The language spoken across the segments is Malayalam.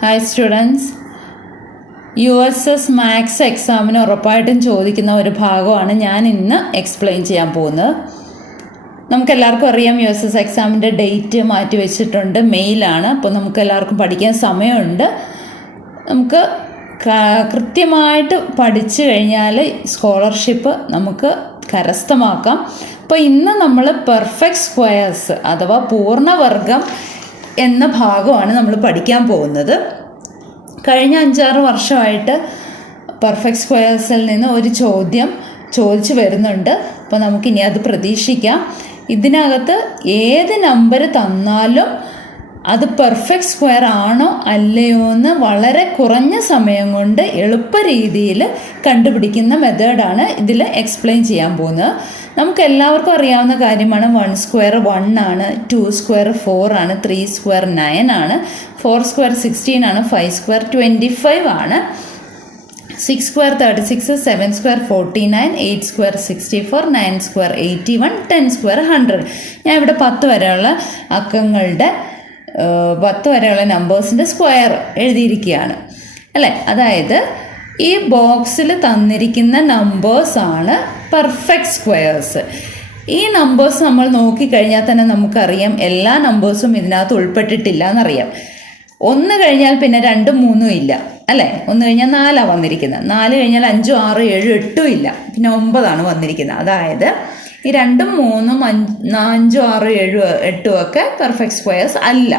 ഹായ് സ്റ്റുഡൻസ്, USS മാത്സ് എക്സാമിന് ഉറപ്പായിട്ടും ചോദിക്കുന്ന ഒരു ഭാഗമാണ് ഞാൻ ഇന്ന് എക്സ്പ്ലെയിൻ ചെയ്യാൻ പോകുന്നത്. നമുക്കെല്ലാവർക്കും അറിയാം USS എക്സാമിൻ്റെ ഡേറ്റ് മാറ്റി വെച്ചിട്ടുണ്ട്, മെയിലാണ്. അപ്പോൾ നമുക്കെല്ലാവർക്കും പഠിക്കാൻ സമയമുണ്ട്. നമുക്ക് കൃത്യമായിട്ട് പഠിച്ചു കഴിഞ്ഞാൽ സ്കോളർഷിപ്പ് നമുക്ക് കരസ്ഥമാക്കാം. അപ്പോൾ ഇന്ന് നമ്മൾ പെർഫെക്റ്റ് സ്ക്വയേഴ്സ് അഥവാ പൂർണ്ണവർഗം എന്ന ഭാഗമാണ് നമ്മൾ പഠിക്കാൻ പോകുന്നത്. കഴിഞ്ഞ 5-6 വർഷമായിട്ട് പെർഫെക്റ്റ് സ്ക്വയേഴ്സിൽ നിന്ന് ഒരു ചോദ്യം ചോദിച്ചു വരുന്നുണ്ട്. അപ്പോൾ നമുക്കിനി അത് പ്രതീക്ഷിക്കാം. ഇതിനകത്ത് ഏത് നമ്പർ തന്നാലും അത് പെർഫെക്റ്റ് സ്ക്വയർ ആണോ അല്ലയോ എന്ന് വളരെ കുറഞ്ഞ സമയം കൊണ്ട് എളുപ്പ രീതിയിൽ കണ്ടുപിടിക്കുന്ന മെത്തേഡാണ് ഇതിൽ എക്സ്പ്ലെയിൻ ചെയ്യാൻ പോകുന്നത്. നമുക്ക് എല്ലാവർക്കും അറിയാവുന്ന കാര്യമാണ് 1 സ്ക്വയർ 1 ആണ്, 2 സ്ക്വയർ 4 ആണ്, 3 സ്ക്വയർ 9 ആണ്, 4 സ്ക്വയർ 16 ആണ്, 5 സ്ക്വയർ 25 ആണ്, 6 square 36, 7 square 49, 8 square 64, 9 square 81, 10 square 100. ഞാൻ ഇവിടെ 10 വരെയുള്ള അക്കങ്ങളുടെ 10 വരെയുള്ള നമ്പേഴ്സിൻ്റെ സ്ക്വയർ എഴുതിയിരിക്കുകയാണ് അല്ലേ. അതായത് ഈ ബോക്സിൽ തന്നിരിക്കുന്ന നമ്പേഴ്സാണ് പെർഫെക്റ്റ് സ്ക്വയേഴ്സ്. ഈ നമ്പേഴ്സ് നമ്മൾ നോക്കിക്കഴിഞ്ഞാൽ തന്നെ നമുക്കറിയാം എല്ലാ നമ്പേഴ്സും ഇതിനകത്ത് ഉൾപ്പെട്ടിട്ടില്ല എന്നറിയാം. 1 കഴിഞ്ഞാൽ പിന്നെ 2, 3 ഇല്ല അല്ലേ. 1 കഴിഞ്ഞാൽ 4 വന്നിരിക്കുന്നത്, 4 കഴിഞ്ഞാൽ 5, 6, 7, 8 ഇല്ല, പിന്നെ 9 വന്നിരിക്കുന്നത്. അതായത് ഈ 2, 3, 5, 6, 7, 8 ഒക്കെ പെർഫെക്റ്റ് സ്ക്വയേഴ്സ് അല്ല.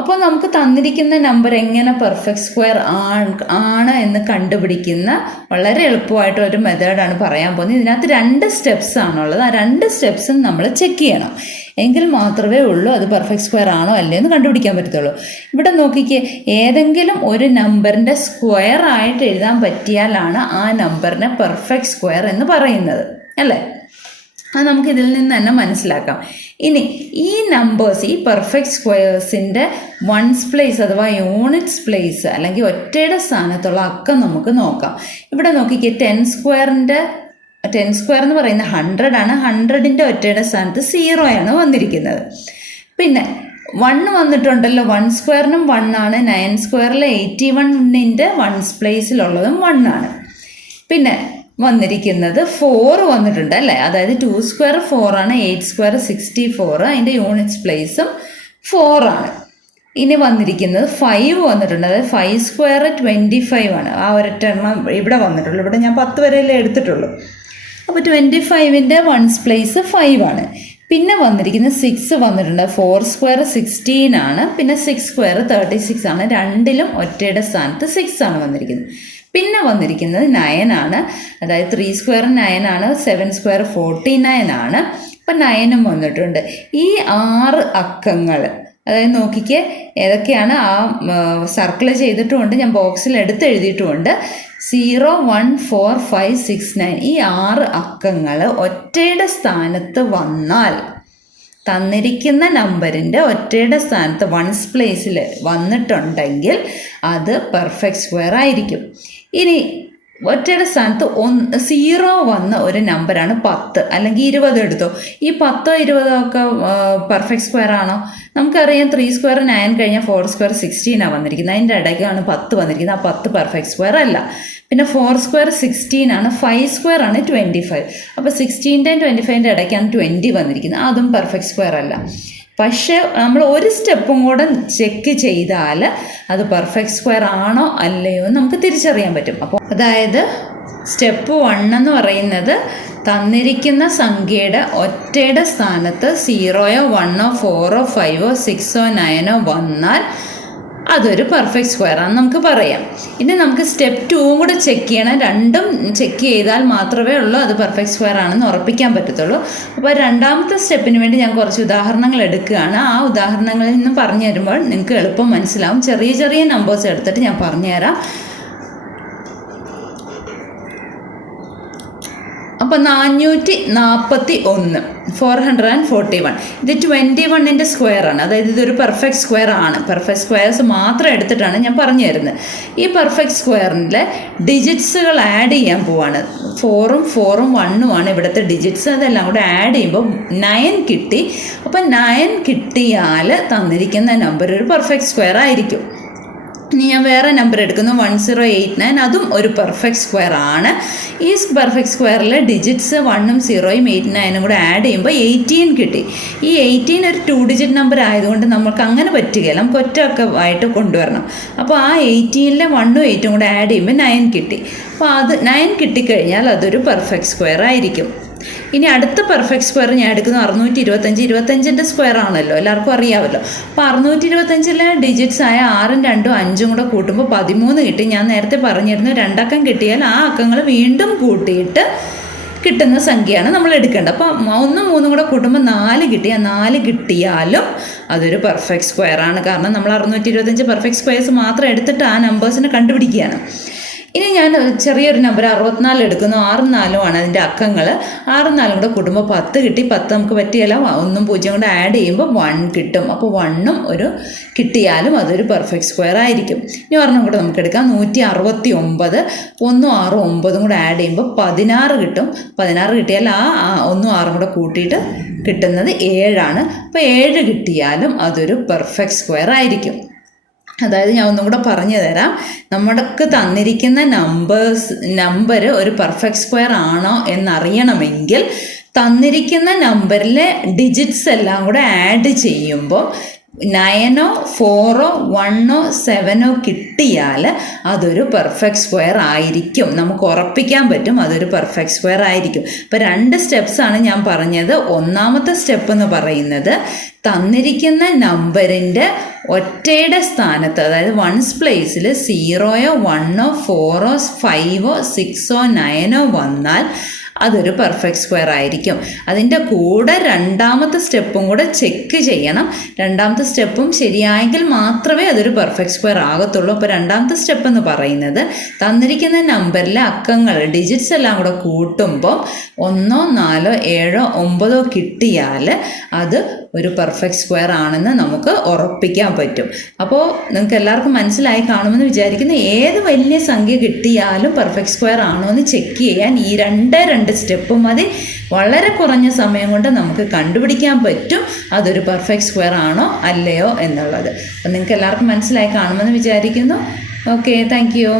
അപ്പോൾ നമുക്ക് തന്നിരിക്കുന്ന നമ്പർ എങ്ങനെ പെർഫെക്റ്റ് സ്ക്വയർ ആണ് എന്ന് കണ്ടുപിടിക്കുന്ന വളരെ എളുപ്പമായിട്ടൊരു മെത്തേഡാണ് പറയാൻ പോകുന്നത്. ഇതിനകത്ത് 2 സ്റ്റെപ്സ് ആണുള്ളത്. ആ 2 സ്റ്റെപ്സും നമ്മൾ ചെക്ക് ചെയ്യണം. എങ്കിൽ മാത്രമേ ഉള്ളൂ അത് പെർഫെക്റ്റ് സ്ക്വയർ ആണോ അല്ലേ എന്ന് കണ്ടുപിടിക്കാൻ പറ്റത്തുള്ളൂ. ഇവിടെ നോക്കിക്കേ, ഏതെങ്കിലും ഒരു നമ്പറിൻ്റെ സ്ക്വയർ ആയിട്ട് എഴുതാൻ പറ്റിയാലാണ് ആ നമ്പറിനെ പെർഫെക്റ്റ് സ്ക്വയർ എന്ന് പറയുന്നത് അല്ലേ. അത് നമുക്ക് ഇതിൽ നിന്ന് തന്നെ മനസ്സിലാക്കാം. ഇനി ഈ നമ്പേഴ്സ്, ഈ പെർഫെക്റ്റ് സ്ക്വയേഴ്സിൻ്റെ വൺസ് പ്ലേസ് അഥവാ യൂണിറ്റ്സ് പ്ലേസ് അല്ലെങ്കിൽ ഒറ്റയുടെ സ്ഥാനത്തുള്ള അക്കം നമുക്ക് നോക്കാം. ഇവിടെ നോക്കിക്കേ, 10 സ്ക്വയർ എന്ന് പറയുന്നത് 100 ആണ്. 100ൻ്റെ ഒറ്റയുടെ സ്ഥാനത്ത് 0 ആണ് വന്നിരിക്കുന്നത്. പിന്നെ 1 വന്നിട്ടുണ്ടല്ലോ, 1 സ്ക്വയറിനും 1 ആണ്. 9 സ്ക്വയറിൽ 81ൻ്റെ വൺസ് പ്ലേസിലുള്ളതും 1 ആണ്. പിന്നെ വന്നിരിക്കുന്നത് 4 വന്നിട്ടുണ്ട് അല്ലേ. അതായത് 2 സ്ക്വയർ 4 ആണ്, 8 സ്ക്വയർ 64, അതിൻ്റെ യൂണിറ്റ്സ് പ്ലേസും 4 ആണ്. ഇനി വന്നിരിക്കുന്നത് 5 വന്നിട്ടുണ്ട്. അതായത് 5 സ്ക്വയർ 25 ആണ്. ആ ഒരെണ്ണം ഇവിടെ വന്നിട്ടുള്ളൂ. ഇവിടെ ഞാൻ 10 വരെയല്ലേ എടുത്തിട്ടുള്ളൂ. അപ്പോൾ 25ൻ്റെ വൺസ് പ്ലേസ് 5 ആണ്. പിന്നെ വന്നിരിക്കുന്നത് 6 വന്നിട്ടുണ്ട്. 4 സ്ക്വയർ 16 ആണ്. പിന്നെ 6 സ്ക്വയർ 36 ആണ്. രണ്ടിലും ഒറ്റയുടെ സ്ഥാനത്ത് 6 ആണ് വന്നിരിക്കുന്നത്. പിന്നെ വന്നിരിക്കുന്നത് 9 ആണ്. അതായത് 3 സ്ക്വയർ 9 ആണ്, 7 സ്ക്വയർ 49 ആണ്. അപ്പം 9 വന്നിട്ടുണ്ട്. ഈ 6 അക്കങ്ങൾ, അതായത് നോക്കിക്കേ ഏതൊക്കെയാണ്, ആ സർക്കിൾ ചെയ്തിട്ടുമുണ്ട്, ഞാൻ ബോക്സിൽ എടുത്ത് എഴുതിയിട്ടുമുണ്ട്. 0, 1, 4, 5, 6, 9 ഈ 6 അക്കങ്ങൾ ഒറ്റയുടെ സ്ഥാനത്ത് വന്നാൽ, തന്നിരിക്കുന്ന നമ്പറിൻ്റെ ഒറ്റയുടെ സ്ഥാനത്ത് വൺസ് പ്ലേസിൽ വന്നിട്ടുണ്ടെങ്കിൽ അത് പെർഫെക്റ്റ് സ്ക്വയർ ആയിരിക്കും. ഇനി ഒറ്റയുടെ സ്ഥാനത്ത് 0 വന്ന ഒരു നമ്പറാണ് 10 അല്ലെങ്കിൽ 20 എടുത്തോ. ഈ 10, 20 ഒക്കെ പെർഫെക്റ്റ് സ്ക്വയർ ആണോ? നമുക്കറിയാം 3 സ്ക്വയർ 9 കഴിഞ്ഞാൽ 4 സ്ക്വയർ 16 ആണ് വന്നിരിക്കുന്നത്. അതിൻ്റെ ഇടയ്ക്കാണ് 10 വന്നിരിക്കുന്നത്. ആ 10 പെർഫെക്റ്റ് സ്ക്വയർ അല്ല. പിന്നെ 4 സ്ക്വയർ 16 ആണ്, 5 സ്ക്വയർ ആണ് 25. അപ്പോൾ 16ൻ്റെയും 25ൻ്റെ ഇടയ്ക്കാണ് 20 വന്നിരിക്കുന്നത്. അതും പെർഫെക്റ്റ് സ്ക്വയർ അല്ല. പക്ഷേ നമ്മൾ ഒരു സ്റ്റെപ്പും കൂടെ ചെക്ക് ചെയ്താൽ അത് പെർഫെക്റ്റ് സ്ക്വയർ ആണോ അല്ലയോ എന്ന് നമുക്ക് തിരിച്ചറിയാൻ പറ്റും. അപ്പോൾ അതായത് സ്റ്റെപ്പ് 1 എന്ന് പറയുന്നത് തന്നിരിക്കുന്ന സംഖ്യയുടെ ഒറ്റയുടെ സ്ഥാനത്ത് 0, 1, 4, 5, 6, 9 വന്നാൽ അതൊരു പെർഫെക്റ്റ് സ്ക്വയർ ആണെന്ന് നമുക്ക് പറയാം. ഇനി നമുക്ക് സ്റ്റെപ്പ് 2 കൂടെ ചെക്ക് ചെയ്യണം. രണ്ടും ചെക്ക് ചെയ്താൽ മാത്രമേ ഉള്ളൂ അത് പെർഫെക്റ്റ് സ്ക്വയർ ആണെന്ന് ഉറപ്പിക്കാൻ പറ്റത്തുള്ളൂ. അപ്പോൾ രണ്ടാമത്തെ സ്റ്റെപ്പിന് വേണ്ടി ഞാൻ കുറച്ച് ഉദാഹരണങ്ങൾ എടുക്കുകയാണ്. ആ ഉദാഹരണങ്ങളിൽ നിന്ന് പറഞ്ഞു തരുമ്പോൾ നിങ്ങൾക്ക് എളുപ്പം മനസ്സിലാവും. ചെറിയ ചെറിയ നമ്പേഴ്സ് എടുത്തിട്ട് ഞാൻ പറഞ്ഞുതരാം. അപ്പോൾ 441, 441 ഇത് 21ൻ്റെ സ്ക്വയർ ആണ്. അതായത് ഇതൊരു പെർഫെക്റ്റ് സ്ക്വയർ ആണ്. പെർഫെക്റ്റ് സ്ക്വയർസ് മാത്രം എടുത്തിട്ടാണ് ഞാൻ പറഞ്ഞു തരുന്നത്. ഈ പെർഫെക്റ്റ് സ്ക്വയറിൻ്റെ ഡിജിറ്റ്സുകൾ ആഡ് ചെയ്യാൻ പോവാണ്. 4ഉം 4ഉം 1ഉം ആണ് ഇവിടുത്തെ ഡിജിറ്റ്സ്. അതെല്ലാം കൂടെ ആഡ് ചെയ്യുമ്പോൾ 9 കിട്ടി. അപ്പം 9 കിട്ടിയാൽ തന്നിരിക്കുന്ന നമ്പർ ഒരു പെർഫെക്റ്റ് സ്ക്വയർ ആയിരിക്കും. ഇനി ഞാൻ വേറെ നമ്പർ എടുക്കുന്നു 1089. അതും ഒരു പെർഫെക്റ്റ് സ്ക്വയർ ആണ്. ഈ പെർഫെക്റ്റ് സ്ക്വയറിൽ ഡിജിറ്റ്സ് 1ഉം 0ഉം 89ഉം കൂടെ ആഡ് ചെയ്യുമ്പോൾ 18 കിട്ടി. ഈ 18 ഒരു 2 ഡിജിറ്റ് നമ്പർ ആയതുകൊണ്ട് നമുക്ക് അങ്ങനെ പറ്റുകയില്ല, നമുക്ക് ഒറ്റയൊക്കെ ആയിട്ട് കൊണ്ടുവരണം. അപ്പോൾ ആ 18ലെ 1ഉം 8ഉം കൂടെ ആഡ് ചെയ്യുമ്പോൾ 9 കിട്ടി. അപ്പോൾ അത് 9 കിട്ടിക്കഴിഞ്ഞാൽ അതൊരു പെർഫെക്റ്റ് സ്ക്വയർ ആയിരിക്കും. ഇനി അടുത്ത പെർഫെക്റ്റ് സ്ക്വയർ ഞാൻ എടുക്കുന്നു 625. 25ൻ്റെ സ്ക്വയർ ആണല്ലോ, എല്ലാവർക്കും അറിയാമല്ലോ. അപ്പോൾ 625ലെ ഡിജിറ്റ്സ് ആയ 6ഉം 2ഉം 5ഉം കൂടെ കൂട്ടുമ്പോൾ 13 കിട്ടി. ഞാൻ നേരത്തെ പറഞ്ഞിരുന്നു 2 അക്കം കിട്ടിയാൽ ആ അക്കങ്ങൾ വീണ്ടും കൂട്ടിയിട്ട് കിട്ടുന്ന സംഖ്യയാണ് നമ്മൾ എടുക്കേണ്ടത്. അപ്പോൾ 1ഉം 3ഉം കൂടെ കൂട്ടുമ്പോൾ 4 കിട്ടി. ആ 4 കിട്ടിയാലും അതൊരു പെർഫെക്റ്റ് സ്ക്വയർ ആണ്. കാരണം നമ്മൾ 625 പെർഫെക്റ്റ് സ്ക്വയർസ് മാത്രം എടുത്തിട്ട് ആ നമ്പേഴ്സിനെ കണ്ടുപിടിക്കുകയാണ്. ഇനി ഞാൻ ചെറിയൊരു നമ്പർ 64 എടുക്കുന്നു. 6ഉം 4ഉം ആണ് അതിൻ്റെ അക്കങ്ങൾ. 6ഉം 4ഉം കൂടെ കൂട്ടുമ്പോൾ 10 കിട്ടി. 10 നമുക്ക് പറ്റിയല്ല, 1ഉം 0ഉം കൂടെ ആഡ് ചെയ്യുമ്പോൾ 1 കിട്ടും. അപ്പോൾ 1ഉം ഒരു കിട്ടിയാലും അതൊരു പെർഫെക്റ്റ് സ്ക്വയർ ആയിരിക്കും. ഇനി ഒരെണ്ണം കൂടെ നമുക്ക് എടുക്കാം 169. 1ഉം 6ഉം 9ഉം കൂടെ ആഡ് ചെയ്യുമ്പോൾ 16 കിട്ടും. 16 കിട്ടിയാൽ ആ 1ഉം 6ഉം കൂടെ കൂട്ടിയിട്ട് കിട്ടുന്നത് 7 ആണ്. അപ്പോൾ 7 കിട്ടിയാലും അതൊരു പെർഫെക്റ്റ് സ്ക്വയർ ആയിരിക്കും. അതായത് ഞാൻ ഒന്നും കൂടെ പറഞ്ഞു തരാം. നമ്മൾക്ക് തന്നിരിക്കുന്ന നമ്പർ ഒരു പെർഫെക്റ്റ് സ്ക്വയർ ആണോ എന്നറിയണമെങ്കിൽ തന്നിരിക്കുന്ന നമ്പറിലെ ഡിജിറ്റ്സ് എല്ലാം കൂടെ ആഡ് ചെയ്യുമ്പോൾ 9ഓ 4ഓ 1ഓ 7ഓ കിട്ടിയാൽ അതൊരു പെർഫെക്റ്റ് സ്ക്വയർ ആയിരിക്കും. നമുക്ക് ഉറപ്പിക്കാൻ പറ്റും അതൊരു പെർഫെക്റ്റ് സ്ക്വയർ ആയിരിക്കും. ഇപ്പോൾ 2 സ്റ്റെപ്സാണ് ഞാൻ പറഞ്ഞത്. ഒന്നാമത്തെ സ്റ്റെപ്പ് എന്ന് പറയുന്നത് തന്നിരിക്കുന്ന നമ്പറിൻ്റെ ഒറ്റയുടെ സ്ഥാനത്ത്, അതായത് 1's പ്ലേസിൽ 0ഓ 1ഓ 4ഓ 5ഓ 6ഓ 9ഓ വന്നാൽ അതൊരു പെർഫെക്റ്റ് സ്ക്വയർ ആയിരിക്കും. അതിൻ്റെ കൂടെ രണ്ടാമത്തെ സ്റ്റെപ്പും കൂടെ ചെക്ക് ചെയ്യണം. രണ്ടാമത്തെ സ്റ്റെപ്പും ശരിയായെങ്കിൽ മാത്രമേ അതൊരു പെർഫെക്റ്റ് സ്ക്വയർ ആകത്തുള്ളൂ. അപ്പോൾ രണ്ടാമത്തെ സ്റ്റെപ്പ് എന്ന് പറയുന്നത് തന്നിരിക്കുന്ന നമ്പറിലെ അക്കങ്ങൾ ഡിജിറ്റ്സ് എല്ലാം കൂടെ കൂട്ടുമ്പോൾ 1ഓ 4ഓ 7ഓ 9ഓ കിട്ടിയാൽ അത് ഒരു പെർഫെക്റ്റ് സ്ക്വയർ ആണെന്ന് നമുക്ക് ഉറപ്പിക്കാൻ പറ്റും. അപ്പോൾ നിങ്ങൾക്ക് എല്ലാവർക്കും മനസ്സിലായി കാണുമെന്ന് വിചാരിക്കുന്നു. ഏത് വലിയ സംഖ്യ കിട്ടിയാലും പെർഫെക്റ്റ് സ്ക്വയർ ആണോ എന്ന് ചെക്ക് ചെയ്യാൻ ഈ രണ്ട് സ്റ്റെപ്പ് മതി. വളരെ കുറഞ്ഞ സമയം കൊണ്ട് നമുക്ക് കണ്ടുപിടിക്കാൻ പറ്റും അതൊരു പെർഫെക്റ്റ് സ്ക്വയർ ആണോ അല്ലയോ എന്നുള്ളത്. അപ്പോൾ നിങ്ങൾക്ക് എല്ലാവർക്കും മനസ്സിലായി കാണുമെന്ന് വിചാരിക്കുന്നു. Okay, thank you.